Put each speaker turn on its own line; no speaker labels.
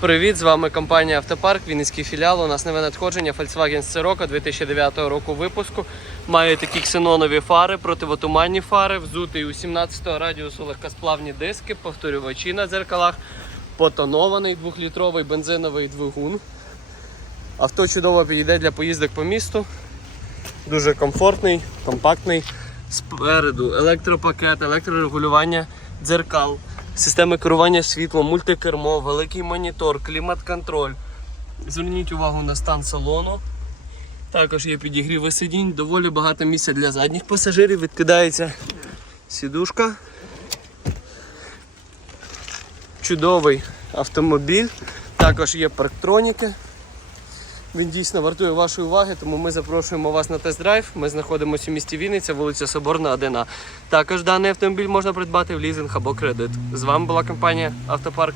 Привіт, з вами компанія Автопарк, Вінницький філіал. У нас нове надходження Volkswagen Sirocco 2009 року випуску. Має такі ксенонові фари, противотуманні фари, взутий у 17-го радіусу легкосплавні диски, повторювачі на дзеркалах, потонований 2-літровий бензиновий двигун. Авто чудово підійде для поїздок по місту. Дуже комфортний, компактний. Спереду електропакет, електрорегулювання дзеркал, системи керування світлом, мультикермо, великий монітор, клімат-контроль. Зверніть увагу на стан салону. Також є підігріви сидінь, доволі багато місця для задніх пасажирів. Відкидається сідушка. Чудовий автомобіль. Також є парктроніки. Він дійсно вартує вашої уваги, тому ми запрошуємо вас на тест-драйв. Ми знаходимося у місті Вінниця, вулиця Соборна, 1А. Також даний автомобіль можна придбати в лізинг або кредит. З вами була компанія Автопарк.